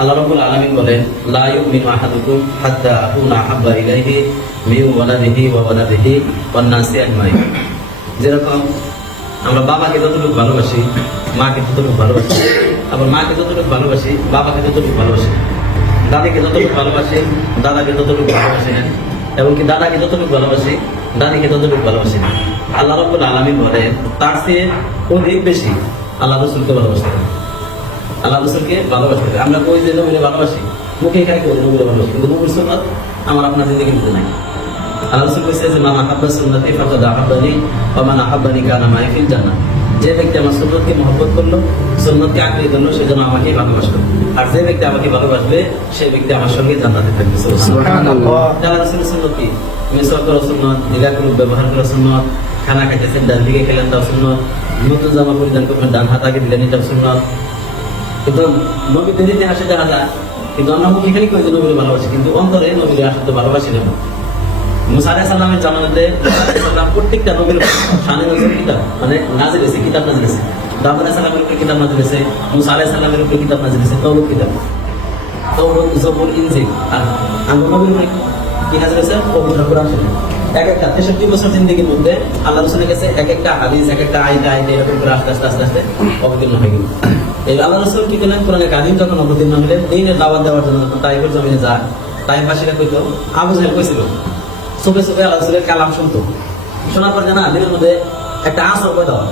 আল্লাহ রাব্বুল আলামিন বলেন লা ইউমিনু আহাদুকুম হাত্তা আকুনা আহাব্বা ইলাইহি মিন ওয়ালাদিহি ওয়া ওয়ালাদিহি ওয়ান নাসি আজমাইন। যেরকম আমরা বাবাকে যতটুকু ভালোবাসি, মাকে ততটুকু ভালোবাসি, আবার মাকে যতটুকু ভালোবাসি, বাবাকে ততটুকু ভালোবাসি, দাদিকে যতটুকু ভালোবাসি, দাদাকে ততটুকু ভালোবাসি না, এমনকি দাদাকে যতটুকু ভালোবাসি, দাদিকে ততটুকু ভালোবাসি না। আল্লাহ রাব্বুল আলামিন বলেন তার চেয়ে অধিক বেশি আল্লাহ রাসূলকে ভালোবাসতে হবে। আল্লাহ রাসূলকে ভালোবাসতে হবে। আমরা কই যে নবীকে ভালোবাসি, মুখে এখানে কই নবীকে ভালোবাসি, কিন্তু নবীর সুন্নাত আমার আপনার জিন্দেগির মধ্যে নাই। আল্লাহ রাসূল বলেছে যে মান আহাব্বা সুন্নতি ফাকাদ আহাব্বানি ওয়া মান আহাব্বানি কানা মাই ফিল জান্নাহ। যে ব্যক্তি আমার সুন্নতকে মহব্বত করলো, সুন্নতকে আঁকড়ে ধরলো, সে যেন আমাকে ভালোবাসলো, আর যে ব্যক্তি আমাকে ভালোবাসবে সেই ব্যক্তি আমার সঙ্গে জান্নাতে থাকবে। সুবহানাল্লাহ। আল্লাহ রাসূলের সুন্নত কি? মিসওয়াক করা সুন্নত, নিগাকুল ব্যবহার করা সুন্নত, খানা খাইতেছেন ডান দিকে খেলেন তাও সুন্নত, নতুন জামা পরিধান করবেন ডান হাত আগে দিলেন এটাও সুন্নত। কিন্তু নবীদের ইতিহাসে দেখা যায়, কিন্তু আমরা মুখে খালি কই যে নবীকে ভালোবাসি, কিন্তু অন্তরে নবীকে আসলে ভালোবাসি না। মুসা আলাইহিস সালামের জামানাতে প্রত্যেকটা নবীর শানে নজর কিতাব মানে নাজিল হয়েছে, কিতাব নাজিল হয়েছে। দাউদ আলাইহিস সালামের উপরে কিতাব নাজিল হয়েছে, মুসা আলাইহিস সালামের উপরে কিতাব নাজিল হয়েছে, তাওরাত কিতাব, তাওরাত, জবুর, ইনজিল। আর আঙ্গুর নবীর উপরে কি নাজিল হয়েছে? পবিত্র কোরআন শরীফ। এক একটা 63 বছর জিন্দেগির মধ্যে আল্লাহ রাসূলের কাছে এক একটা হাদিস, এক একটা আয়াত এরকম করে আস্তে আস্তে আস্তে আস্তে অবতীর্ণ হয়ে গেল। এই আল্লাহ রাসূল কি করলেন? কোরআনে কারীম যখন অবতীর্ণ হলেন, দ্বীনের দাওয়াত দেওয়ার জন্য তাইফের জমিনে যায়। তাইফবাসীরা কইতো, আবু জাহেল কইছিল, চোখে চোখে আল্লাহ রাসূলের কালাম শুনতো। শোনার পর জানা দিনের মধ্যে একটা আসর পয়দা হয়।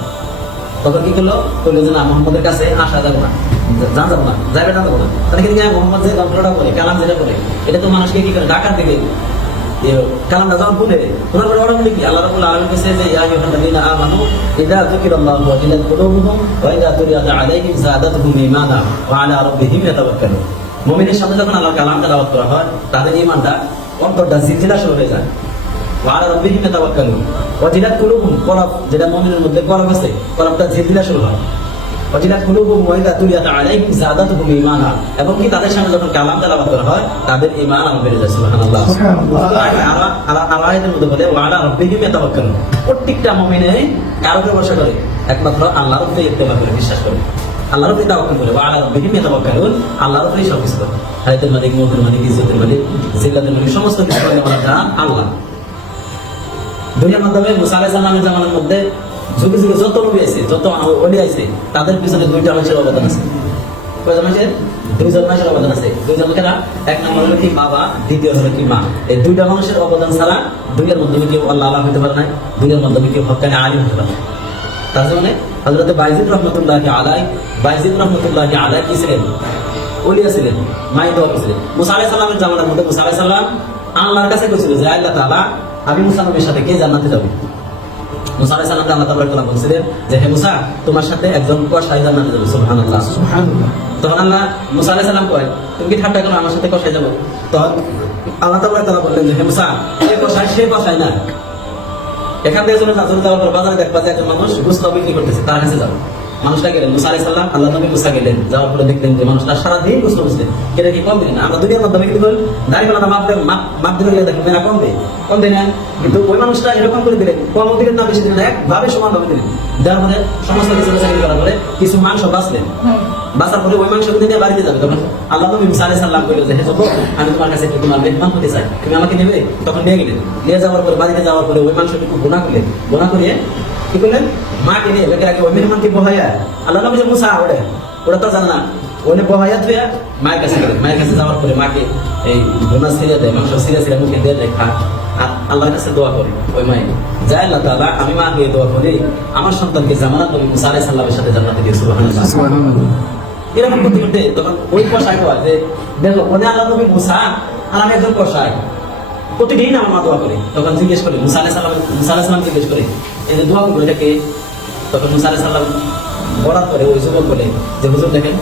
তখন কি করলো? কইলো যে না, মোহাম্মদের কাছে আসা যাবে না, যাবো না, যাবে না, যাবো না। তাহলে কিন্তু মোহাম্মদ যে যন্ত্রটা বলে, কালাম যেটা বলে, এটা তো মানুষকে কি করে ডাকার দিকে কালামটা যখন বলে শোনার পরে ওরা বলে কি? আল্লাহ রাব্বুল আলামিন কাছে যে ইয়া আইয়ুহাল্লাযীনা আমানু ইযা যুকিরাল্লাহু ওয়াজিলাত কুলুবুহুম ওয়া ইযা তুলিয়াত আলাইহিম যাদাতুহুম ঈমানা ওয়া আলা রাব্বিহিম ইয়াতাওয়াক্কালুন। মুমিনের সামনে যখন আল্লাহর কালামটা দাওয়াত করা হয়, তাদের ঈমানটা, অন্তরটা জিলজিলা শুরু হয়ে যায়। ওয়া আলা রাব্বিহিম ইয়াতাওয়াক্কালুন। ওয়াজিলাত কুলুবুহুম, কলব যেটা মুমিনের মধ্যে কলব আছে, কলবটা জিলজিলা শুরু হয়। ওয়াজিলাত কুলুবুহুম ওয়া ইযা তুলিয়াত আলাইহিম যাদাতুহুম ঈমানা, এবং কি তাদের সামনে যখন কালাম তেলাওয়াত করা হয়, তাদের ঈমান আরো বেড়ে যায়। সুবহানাল্লাহ। আয়াতের মধ্যে বলে ওয়া আলা রাব্বিহিম ইয়াতাওয়াক্কালুন। প্রত্যেকটা মুমিনে কার উপরে ভরসা করে? একমাত্র আল্লাহর উপরে ইত্তেবা করে, বিশ্বাস করে, আল্লাহর উপরে তাওয়াক্কুল করে। ওয়া আলা রাব্বিহিম ইয়াতাওয়াক্কালুন, আল্লাহর উপরেই সব কিছু করে। হায়াতের মালিক, মউতের মালিক, ইজ্জতের মালিক, জিল্লাতের মালিক, সমস্ত কিছু করে আল্লাহ। দুনিয়ার মাধ্যমে মুসা আলাইহিস সালামের জামানার মধ্যে যুগে যুগে যত নবী আছে, যত ওলি আছে, তাদের পিছনে দুইটা মানুষের অবদান আছে। কয়জন মানুষের? দুইজন মানুষের অবদান আছে। দুইজন লোকেরা, এক নম্বর হলো কি বাবা, দ্বিতীয় হলো কি মা। এই দুইটা মানুষের অবদান ছাড়া দুনিয়ার মাধ্যমে কেউ আল্লাহ আল্লাহ হতে পারে না, দুনিয়ার মাধ্যমে কেউ হক্কানি আলিম হতে পারে না। তার জন্য হযরত বাইজিদ রাহমাতুল্লাহি আলাইহি কি ছিলেন? ওলিয়া ছিলেন, মাই দোয়া করেছিলেন। মুসা আলাইহিস সালামের জামানার মধ্যে মুসা আলাইহিস সালাম আল্লাহর কাছে কইছিল যে আল্লাহ তাআলা, আমি মুসা নবীর সাথে কে জান্নাতে যাবে? মুসা আলাইহিস সালামকে আল্লাহ তাআলা বলেছিলেন যে হে মুসা, তোমার সাথে একজন কসাই জান্নাতে যাবে। সুবহানাল্লাহ, সুবহানাল্লাহ। তখন আল্লাহ মুসা আলাইহিস সালাম কয়, তুমি কি ঠাট্টা করো, আমার সাথে কসাই যাবো? তখন আল্লাহ তাআলা বললেন যে হে মুসা, এই কসাই সে কসাই না। এখান থেকে চলে যাওয়ার পর বাজারে দেখবা যে একজন মানুষ গোশত বিক্রি করতেছে, তার কাছে যাবো। মানুষটা গেলেন, মুসা আলাইহিস সালাম, আল্লাহ নবী মুসা গেলেন, যাওয়ার পরে দেখলেন যে মানুষটা সারাদিন গোশত বেচলেন। কেন কি কম দিলেন? আমরা দুনিয়ার মাধ্যমে কিন্তু দাড়িপাল্লাটা মাপ দিলে দেখেন মেয়েরা কম দেয় না, কিন্তু ওই মানুষটা এরকম করে দিলেন, কম দিলেন না বেশি দিলেন, একভাবে সমানভাবে দিলেন। দেওয়ার পরে সমস্ত কিছু চাকরি করার পরে কিছু মাংস বাঁচলেন। বাঁচার পরে ওই মাংস নিয়ে বাড়িতে যাবে। তখন আল্লাহ নবী মুসা আলাইহিস সালাম কইলেন যে হে যুবক, আমি তোমার কাছে একটু তোমার মেহমান হতে চাই, তুমি আমাকে নেবে? তখন নিয়ে গেলেন। নিয়ে যাওয়ার পরে বাড়িতে যাওয়ার পরে ওই মাংসটুকু বোনা করলেন। বোনা করিয়ে কি করলেন? মাকে নিয়ে লোকের আগে ওই মেহমানকে বহাইয়া, আল্লাহ নবী যে মুসা ওরা তো জানে না, ওনে বহাইয়া ধুয়ে মায়ের কাছে গেলেন। মায়ের কাছে যাওয়ার পরে মাকে এই বোনা ছিঁড়ে দেয়, মাংস ছিঁড়ে মুখে দিয়ে দেয়, খা। আর আল্লাহর কাছে দোয়া করে ওই মায়ে, যা আল্লাহ তাআলা, আমি মা হয়ে দোয়া করি আমার সন্তানকে জামানত নবী মুসা আলাইহিস সালামের সাথে জান্নাতে দিয়ে। সুবহানাল্লাহ, সুবহানাল্লাহ। এরকম করতে করতে তখন ওই কসাই হয় যে দেখো, ওনে আল্লাহ নবী মুসা আর আমি একজন কসাই, প্রতিদিন আমার মা দোয়া করে। তখন জিজ্ঞেস করে মুসা আলাইহিস সালাম জিজ্ঞেস করে, এই যে দোয়া করে এটাকে? তখন মুসা আলাইহিস সালাম বরাত করে ওই যুবক বলে যে হুজুর দেখেন,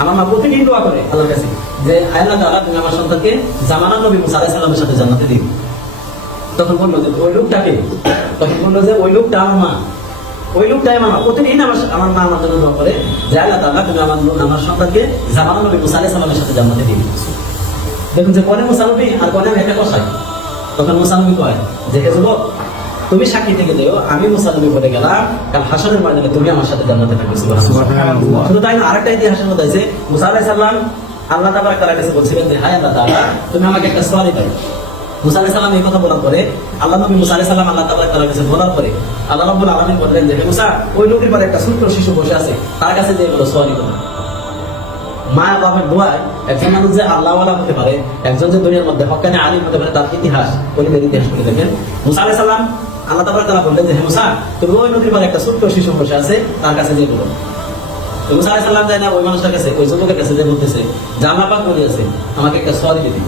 আমার মা প্রতিদিন দোয়া করে আল্লাহর কাছে যে আল্লাহ তাআলা, তুমি আমার সন্তানকে জামানত নবী মুসা আলাইহিস সালামের সাথে জান্নাতে দিও। তখন বললো যে ওই লোকটাকে? তখন বললো যে ওই লোকটা আমার মা, ওই লোকটাই আমার মা। প্রতিদিন আমার মা আমার জন্য দোয়া করে যে আল্লাহ তাআলা, তুমি আমার সন্তানকে জামানত নবী মুসা আলাইহিস সালামের সাথে জান্নাতে দিও। দেখুন যে কোনে মুসা নবী আর কোনে একটা কসাই। তখন মুসা নবী কয় যে হে যুবক, তুমি সাক্ষী থেকে দিও, আমি মুসা নবী বলে গেলাম, কাল হাসরের ময়দানে তুমি আমার সাথে জান্নাতে থাকবে। সুবহানাল্লাহ। শুধু তাই না, আরেকটা ইতিহাসের মধ্যে আছে, মুসা আলাইহিস সালাম আল্লাহ তাবারক তাআলার কাছে বলছিলেন যে হায় আল্লাহ তাআলা তুমি আমাকে একটা সওয়াল করো। মুসা আলাইহিস সালাম এই কথা বলার পরে আল্লাহ নবী মুসা আলাইহিস সালাম আল্লাহ তাবারক তাআলার কাছে বলার পরে আল্লাহ রাব্বুল আলামিন বললেন যে হে মুসা ওই নদীর পাড়ে একটা ছোট্ট শিশু বসে আছে, তার কাছে যে এগুলো সওয়াল করো। মা বাবার দোয়ায় একজন মানুষ যে আল্লাহ ওয়ালা হতে পারে, একজন যে দুনিয়ার মধ্যে হক্কানি আলিম হতে পারে, তার ইতিহাস পরিবের ইতিহাস করে দেখেন। মুসা আলাইহিস সালাম আল্লাহ তাবারক তাআলা বললেন যে হে মুসা তুমি ওই নদীর পাড়ে একটা ছোট্ট শিশু বসে আছে, তার কাছে যে বলো। মুসা আলাইহিস সালাম যায় না ওই মানুষটার কাছে, ওই যুবকের কাছে যে বলতেছে যে আল্লাহ পাক বলেছে আমাকে একটা সওয়াল দিতে।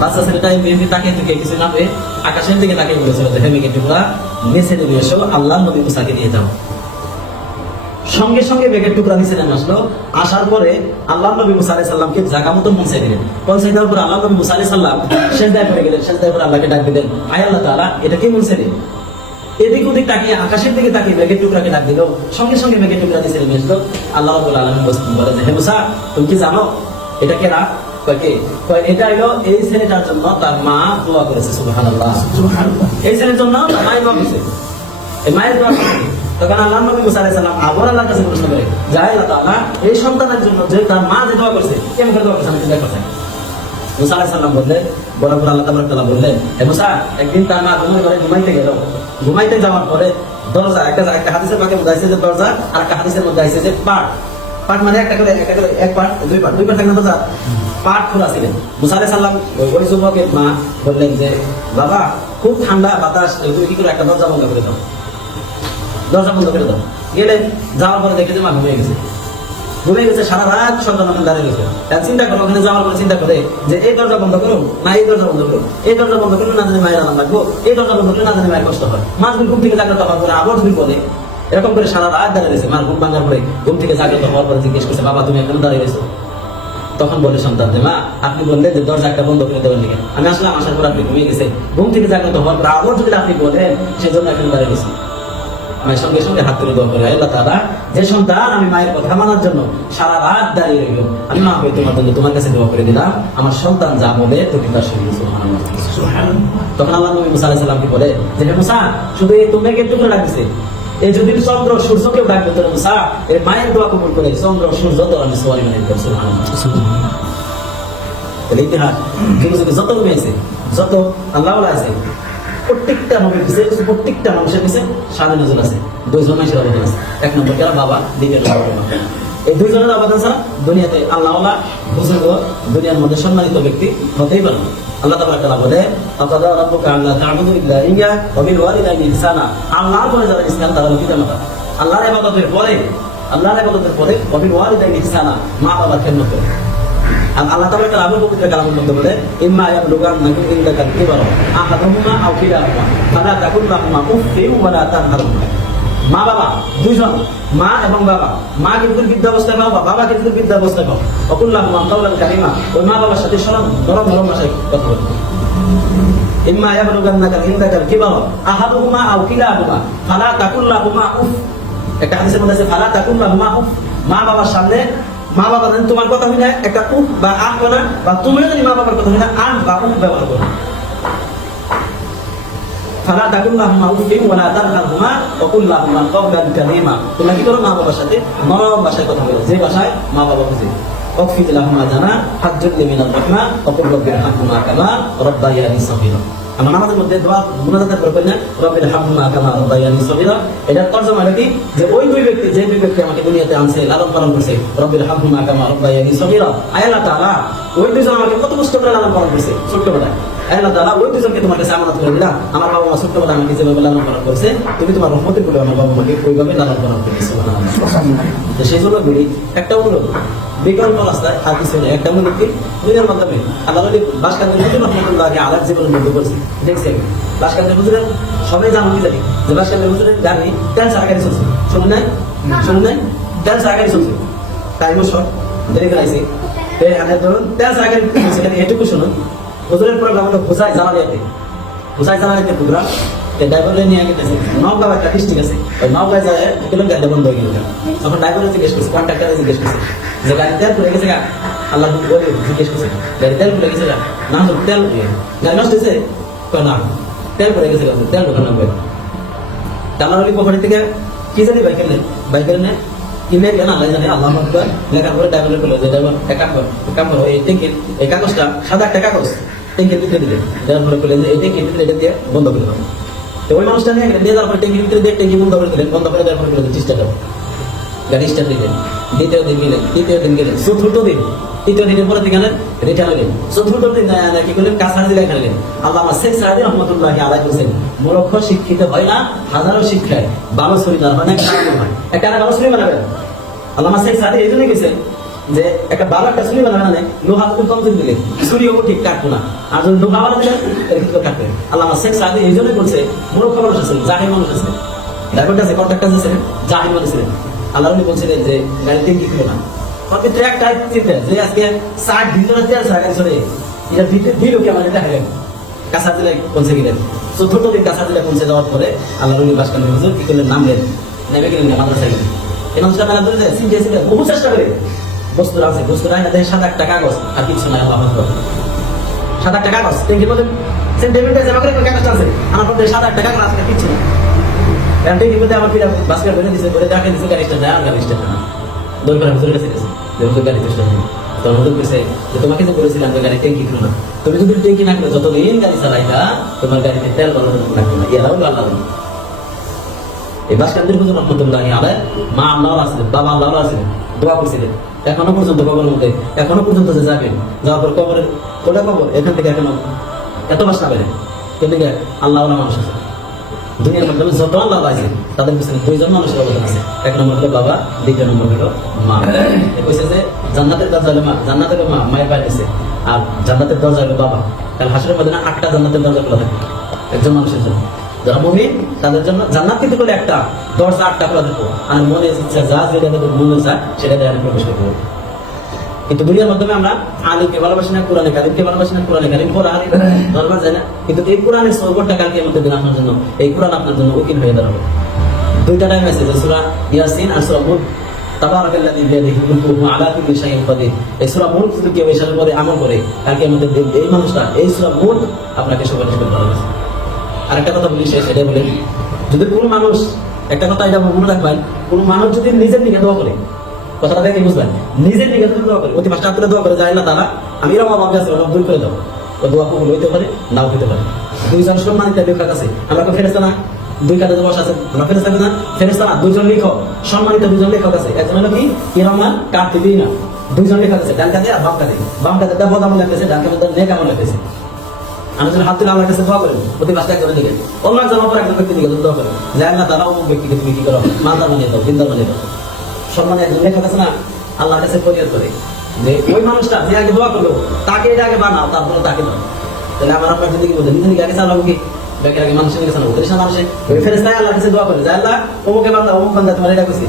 বাচ্চা ছেলেটা মেয়েদের তাকিয়ে থেকে কিছু না পেয়ে আকাশের দিকে তাকিয়ে বলেছিল যে হে মেয়েকে তোমরা মেসে নিয়ে এসো, আল্লাহ নবী মুসাকে দিয়ে যাও। সঙ্গে সঙ্গে মেঘের টুকরা নিচে নেমে আসলো। আসার পরে আল্লাহ নবী মুসা আলাইহিস সালামকে জায়গা মতো পৌঁছে দিলেন। পৌঁছে দেওয়ার পর আল্লাহ নবী মুসা আলাইহিস সালাম সিজদায় পড়ে গেলেন। সিজদায় পড়ে আল্লাহকে ডাক দিলেন, আয় আল্লাহ তাআলা এটা কি পৌঁছে দিন। এদিক ওদিক তাকিয়ে আকাশের দিকে তাকিয়ে মেঘের টুকরাকে ডাক দিল। সঙ্গে সঙ্গে মেঘের টুকরা নিচে নেমে আসলো। আল্লাহ রাব্বুল আলামিন বলেন হে মুসা তুমি কি জানো এটা কে? এটা হলো এই ছেলেটার জন্য তার মা দোয়া করেছে। সুবহানাল্লাহ, সুবহানাল্লাহ। এই ছেলের জন্য তার মায়ের দোয়া করেছে, এই মায়ের দোয়া করেছে। তখন আল্লাহ নবী মুসা আলাইহিস সালাম আবার আল্লাহর কাছে প্রশ্ন করে যে আল্লাহ তাআলা এই সন্তানের জন্য যে তার মা যে দোয়া করেছে কেমন করে দোয়া করেছে আমি চিন্তা করছি। মুসা আলাইহিস সালাম বললেন, বলার পর আল্লাহ তাবারক তাআলা বললেন হে মুসা একদিন তার মা ঘুমাইতে গেল। ঘুমাইতে যাওয়ার পরে দরজা একটা হাদিসের পাকে বোঝাইছে যে দরজা, আর একটা হাদিসের মধ্যে আছে যে পাট। পাট মানে একটা করে এক পাট দুই পাট থাকে না দরজা, পাট খোলা ছিলেন। মুসা আলাইহিস সালাম ওই যুবকের মা বললেন যে বাবা খুব ঠান্ডা বাতাস, তুমি কি করে একটা দরজা বন্ধ করে দাও, দরজা বন্ধ করে দাও। গেলেন, যাওয়ার পরে দেখে যে মা ঘুমিয়ে গেছে সারা রাত সন্তান দাঁড়িয়ে গেছে। চিন্তা করো, ওখানে যাওয়ার পরে চিন্তা করে যে এই দরজা বন্ধ করুন না এই দরজা বন্ধ করুন, এই দরজা বন্ধ করলে না জানি মায়ের আরাম লাগবো, এই দরজা বন্ধ করলে না জানি মায়ের কষ্ট হয়। মা যদি ঘুম থেকে জাগ্রত হওয়ার পরে আবার যদি বলে, এরকম করে সারা রাত দাঁড়িয়ে গেছে। মার ঘুম ভাঙার পরে ঘুম থেকে জাগ্রত হওয়ার পরে জিজ্ঞেস করছে বাবা তুমি এখন দাঁড়িয়ে গেছো। তখন বলে সন্তান যে মা আপনি বললেন যে দরজা একটা বন্ধ করে দেবেন নাকি, আমি আসলাম, আসার পর আপনি ঘুমিয়ে গেছে। ঘুম থেকে জাগ্রত হওয়ার পর আবার যদি আপনি বলেন সেজন্য এখন দাঁড়িয়ে গেছি। আমি সঙ্গে সঙ্গে হাত তুলে দোয়া করি, আল্লাহ তাআলা যে সন্তান আমি মায়ের কথা মানার জন্য সারা রাত দাঁড়িয়ে রইল, আমি মা হয়ে তোমার জন্য তোমার কাছে দোয়া করে দিলাম, আমার সন্তান যা বলে তুমি তার শুনি। তখন আল্লাহ নবী মুসা আলাইহিস সালামকে বলে যে হে মুসা শুধু এই তোমাকে টুকরো ডাকছে, এই যদি চন্দ্র সূর্যকেও ডাকবে তোর মুসা এর মায়ের দোয়া কবুল করে চন্দ্র সূর্য তোর আমি সোয়ালি মানে সুবহানাল্লাহ। ইতিহাস যত নবী আছে, যত আল্লাহ আছে, প্রত্যেকটা নবীর পিছে প্রত্যেকটা মানুষের পিছে সাদা নজর আছে। দুইজন মানুষের অবদান আছে। এক নম্বর কারা বাবা, দ্বিতীয় নম্বর মা। এই দুইজনের অবদান ছাড়া দুনিয়াতে আল্লাহ বুজুর্গ দুনিয়ার মধ্যে সম্মানিত ব্যক্তি হতেই পারে না। আল্লাহ তাবারক ওয়া তাআলা বলে আকাদা রাব্বুকা আল্লা তা'বুদু ইল্লা ইয়্যা ওয়া বিল ওয়ালিদাইনি ইহসানা। আল্লাহর পরে যারা ইহসান তারা হলো পিতামাতা। আল্লাহর ইবাদতের পরে ওয়া বিল ওয়ালিদাইনি ইহসানা, মা বাবার খেদমত করে। আল্লাহ তাআলা কালামুল পবিত্র কালামুল মধ্যে বলে ইম্মা ইয়াবলুগান্নাকা ইনদাকাল কিবারা আহাদুহুমা আও কিলাহুমা ফালা তাকুল লাহুমা উফফিন ওয়া লা তানহারহুমা। মা বাবা দুইজন, মা এবং বাবা, মা কিন্তু বিদ্যাবস্থায় পাও, বাবা কিন্তু বিদ্যাবস্থায় পাও। ওকুল লাহুমা কাওলান কারীমা, ওই মা বাবার সাথে নরম ভাষায় কথা বলবে। ইম্মা ইয়াবলুগান্নাকা ইনদাকাল কিবারা আহাদুহুমা আও কিলাহুমা ফালা তাকুল লাহুমা উফ। একটা হাদিসের মধ্যে আছে ফালা তাকুল লাহুমা উফ। মা বাবার সামনে মা বাবা যদি তোমার কথা হই না একটা উফ বা আহ না, বা তুমিও যদি মা বাবার কথা হই না আহ বা উফ ব্যবহার করো। ফালা তাকুল্লাহুমা উফিন ওয়া লা তানহারহুমা ওয়া কুল লাহুমা কাওলান কারীমা। তোমরা কি করো, মা বাবার সাথে নরম ভাষায় কথা বলো, যে ভাষায় মা বাবা বুঝে। ওয়াকফিদ লাহুমা জানা হাজ্জুল মিনার রাহমা ওয়া কুল রাব্বিরহামহুমা কামা রাব্বায়ানি সগীরা। আমরা নামাজের মধ্যে দোয়া মুনাজাত করবেন না, রাব্বিরহামহুমা কামা রাব্বায়ানি সগীরা। এটার তরজমা কি যে ওই দুই ব্যক্তি, যে দুই ব্যক্তি আমাকে দুনিয়াতে আনছে, লালন পালন করছে, রাব্বিরহামহুমা কামা রাব্বায়ানি সগীরা। আল্লাহ তাআলা ওই দুইজন আমাকে কত কষ্ট করে লালন পালন করছে ছোটবেলায়। আল্লাহ তাআলা ওই দুজনকে তোমার কাছে আমানত করে দিলাম। আমার বাবা মা ছোটবেলায় আমাকে যেভাবে লালন পালন করছে, তুমি তোমার রহমতের বলে আমার বাবা মাকে ওইভাবে লালন পালন করেছো। সুবহানাল্লাহ। সেই জন্য বলি একটা অনুরোধ, বিকল্প রাস্তায় আর কিছু নেই। একটা অনুরোধ কি দুনিয়ার মাধ্যমে আল্লাহ বাসকান্দের হুজুর রহমতুল্লাহি আলাইহি জীবনের মধ্যে করছে। দেখছেন বাসকান্দের হুজুরের সবাই জানো কি জানি যে বাসকান্দের হুজুরের গাড়ি তেল ছাড়া গাড়ি চলছে। শুনুন নাই তেল ছাড়া গাড়ি চলছে। তাই শর্ট দেরি করাইছে ধরুন তেল ছাড়া গাড়ি চলছে। এটুকু শুনুন, হুজুরের প্রোগ্রাম হলো হুসাই জানালিতে প্রোগ্রাম। ড্রাইভার নিয়ে গেছে নওগাঁও একটা ডিস্ট্রিক্ট আছে, ওই নওগাঁয় যায় কিলো গাড়িটা বন্ধ হয়ে গেল। তখন ড্রাইভার জিজ্ঞেস করছে, কন্ট্রাক্টারে জিজ্ঞেস করছে যে গাড়ি তেল পড়ে গেছে গা। আল্লাহ বলে জিজ্ঞেস করছে গাড়ি তেল পড়ে গেছে গা না, তেল গাড়ি নষ্ট হয়েছে না, তেল পড়ে গেছে তেল ঢোকানো হবে। আল্লাহ পকেট থেকে কি জানি বাইকের নেই কি লিখলেন আল্লাহ জানে, আল্লাহ আকবার লেখার পরে ড্রাইভার করলো যে ড্রাইভার এক কাম করো, এই ট্যাঙ্কির এই কাগজটা সাদা একটা কাগজ ট্যাঙ্কির ভিতরে দিলেন, ড্রাইভার করলেন যে এই ট্যাঙ্কির ভিতরে এটা দিয়ে বন্ধ করে দাও। তো ওই মানুষটা নিয়ে গেলেন, নিয়ে যাওয়ার পরে ট্যাঙ্কির ভিতরে দিয়ে ট্যাঙ্কি বন্ধ করে দিলেন, বন্ধ করে দেওয়ার পরে করলেন চেষ্টা দাও, গাড়ি স্টার্ট দিলেন। দ্বিতীয় দিন গেলেন, তৃতীয় দিন গেলেন, চতুর্থ দিন, তৃতীয় দিনের পরে গেলেন রিটার্ন হলেন, চতুর্থ দিন কি করলেন কাছাড় দিলে খেলেন। আল্লাহ শেখ সাহাদি রহমতুল্লাহ আলাই বলছেন, মূর্খ শিক্ষিত হয় না হাজারো শিক্ষায় ভালো ছবি তার মানে একটা ভালো ছবি বানাবেন। আল্লাহ শেখ সাহাদি এই জন্যই গেছেন যে একটা ভালো একটা ছবি বানাবে মানে লোহা তুমি কম দিন দিলে ছুরিও ঠিক কাটবো না, আর যদি লোহা বানা দিলেন কিন্তু কাটবে। আল্লাহ শেখ সাহাদি এই জন্যই বলছে মূর্খ মানুষ আছেন, জাহির মানুষ আছে, ড্রাইভারটা আছে, কন্ট্রাক্টর আছে, জাহির মানুষ ছিলেন। আল্লাহ বলছিলেন যে গাড়িতে কি কিলো না একটা চিন্তা যে আজকে 60 ভিতরে গাড়ি চলে এটা দিল কি আমার এটা হারেন কাঁচা দিলে পৌঁছে গেলেন। চতুর্থ দিন কাঁচা দিলে পৌঁছে যাওয়ার পরে আল্লাহ নবী বাসকান্দি হুজুর কি করলেন, নামলেন, নেমে গেলেন মাদ্রাসায় গেলেন। এই মানুষটা মেলা ধরে চিন্তা বহু চেষ্টা করে বস্তু আছে, বস্তু নাই না দেখে সাদা একটা কাগজ আর কিছু নাই, আল্লাহ সাদা একটা কাগজ ট্যাঙ্কির মধ্যে কাগজটা আছে আমার মধ্যে সাদা একটা কাগজ আছে কিছু নেই। ট্যাঙ্কির মধ্যে আমার ফিরে বাসকে বেঁধে দিচ্ছে, বলে দেখা দিচ্ছে গাড়িটা যায় আর গাড়িটা না দৌড় করে হুজুরের কাছে গেছে, গাড়ি চেষ্টা নেই। তখন হুজুর কেছে যে তোমাকে যে বলেছিলাম যে গাড়ি ট্যাঙ্কি কিনো না, তুমি যদি ট্যাঙ্কি না কিনো যতদিন গাড়ি চালাইতা তোমার গাড়িতে তেল বানানো লাগবে না, এরাও আল্লাহ। এই বাসকান্দির হুজুর রহমতুল্লাহ আলাই মা আল্লাহ আছিলেন, বাবা আল্লাহ আছিলেন, দোয়া করছিলেন। এখনো পর্যন্ত কবরের মধ্যে এখনো পর্যন্ত যে যাবেন, যাওয়ার পর কবরের কোটা কবর এখান থেকে এখনো এত বাস না বেড়ে কিন্তু আল্লাহ মানুষ আছে দুনিয়ার মাধ্যমে যত আল্লাহ আছে তাদের পিছনে দুইজন মানুষের অবদান আছে। এক নম্বর হলো বাবা, দ্বিতীয় নম্বর হলো মা। কইছে যে জান্নাতের দরজা হলো মা, জান্নাতের মা মায়ের বাইরে আছে, আর জান্নাতের দরজা হলো বাবা। তাহলে হাসরের মধ্যে 8টা জান্নাতের দরজা খোলা থাকে একজন মানুষের জন্য। যারা মুমিন তাদের জন্য জান্নাত কিন্তু বলে একটা দরজা 8টা খোলা থাকবো, আর মনে যা যেটা মনে চায় সেটা দিয়ে প্রবেশ করবো। কিন্তু দুনিয়ার মাধ্যমে আমরা আলিমকে ভালোবাসি না, কোরআনে কারিমকে ভালোবাসি না, কোরআনে কারিম পড়া ধর্মা যায় না। কিন্তু এই কোরআনের সর্বটা কালকে আমাদের দিন আপনার জন্য, এই কোরআন আপনার জন্য উকিল হয়ে দাঁড়াবে। দুইটা টাইম আছে, সূরা ইয়াসিন আর সূরা মুলক। তাবারাকাল্লাযী বিয়াদিহি মুলকু ওয়া আলা কুল্লি শাইইন কাদির। এই সূরা মুলক যদি কেউ এর পরে আমল করে কালকে আমাদের দিন এই মানুষটা এই সূরা মুলক আপনাকে সুপারিশ করতে পারবে। আরেকটা কথা বলি শেষ, এটা বলেন যদি কোনো মানুষ, একটা কথা এটা মনে রাখবেন, কোনো মানুষ যদি নিজের দিকে দোয়া করে, কথাটা দেখে বুঝলেন, নিজের দিকে যদি দোয়া করে, অতি পাঁচটা হাতে দোয়া করে যায় না তারা আমি এরকম অভাব আছে অভাব দূর করে দাও, ও দোয়া কবুল হইতে পারে নাও হইতে পারে। দুইজন সম্মানিত লেখক আছে, আমরা তো ফেরেশতা না, দুই কাঁধে বসা আছে, আমরা ফেরেশতা না, ফেরেশতা না, দুইজন লেখক, সম্মানিত দুইজন লেখক আছে। একজন হলো কি কিরামান কাতিবিনা, দুইজন লেখক আছে, ডান কাঁধে আর বাম কাঁধে। বাম কাঁধে বদ আমল লিখতেছে, ডান কাঁধে নেক আমল লিখতেছে। আমি যদি হাত তুলে আল্লাহর কাছে দোয়া করেন, প্রতি পাঁচটা একজনের দিকে অন্য একজন অপর একজন ব্যক্তির দিকে দোয়া করেন যে আল্লাহ তাআলা অমুক ব্যক্তিকে তুমি কি করো, মালদার বানিয়ে দাও, দিনদার বানিয়ে দাও। সম্মানে একজন লেখক আছে না, আল্লাহর কাছে ফরিয়াদ করে যে ওই মানুষটা যে আগে দোয়া করলো তাকে এটা আগে বানাও, তারপরে তাকে দাও। তাহলে আমার আপনার জিন্দগি বলতে নিজের আগে চালাবো কি ব্যাগের আগে মানুষের দিকে চালাবো? ওদের মানুষে ওই ফেরেশতায় আল্লাহর কাছে দোয়া করে যে আল্লাহ অমুকে বান্দা অমুক বান্দা তোমার এটা কইছে,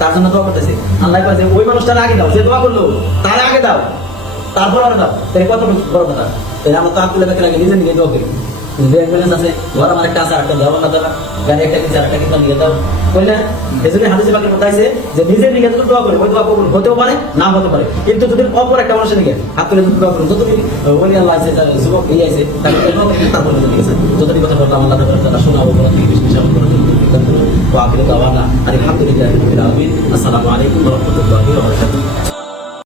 তার জন্য দোয়া করতেছে। আল্লাহ কয় যে ওই মানুষটার আগে দাও, যে দোয়া করলো তার আগে দাও, তারপর আর দাও। তাহলে কত বড় কথা। তাহলে আমরা তো আব্দুল্লাহ ব্যাগের আগে নিজে নিয়ে দোয়া করি, ব্যালেন্স আছে, ঘর আমার একটা আছে, একটা দেওয়া না দেওয়া, গাড়ি একটা কিনছে আরেকটা কিনতে নিয়ে দাও, বললে এজন্য হাদিসে পাকের মধ্যে আছে যে নিজের দিকে যদি দোয়া করে ওই দোয়া কবুল হতেও পারে না হতে পারে। কিন্তু যদি অপর একটা মানুষের দিকে হাত তুলে যদি দোয়া করে, যতদিন ওলি আল্লাহ আছে, যুবক এই আছে, তারপরে যতদিন কথা বলতাম আল্লাহ তাআলা শোনা ও বলা থেকে বেশি বেশি আমল করার জন্য আলহামদুলিল্লাহ রাব্বিল আলামিন। আসসালামু আলাইকুম ওয়া রাহমাতুল্লাহি ওয়া বারাকাতুহু।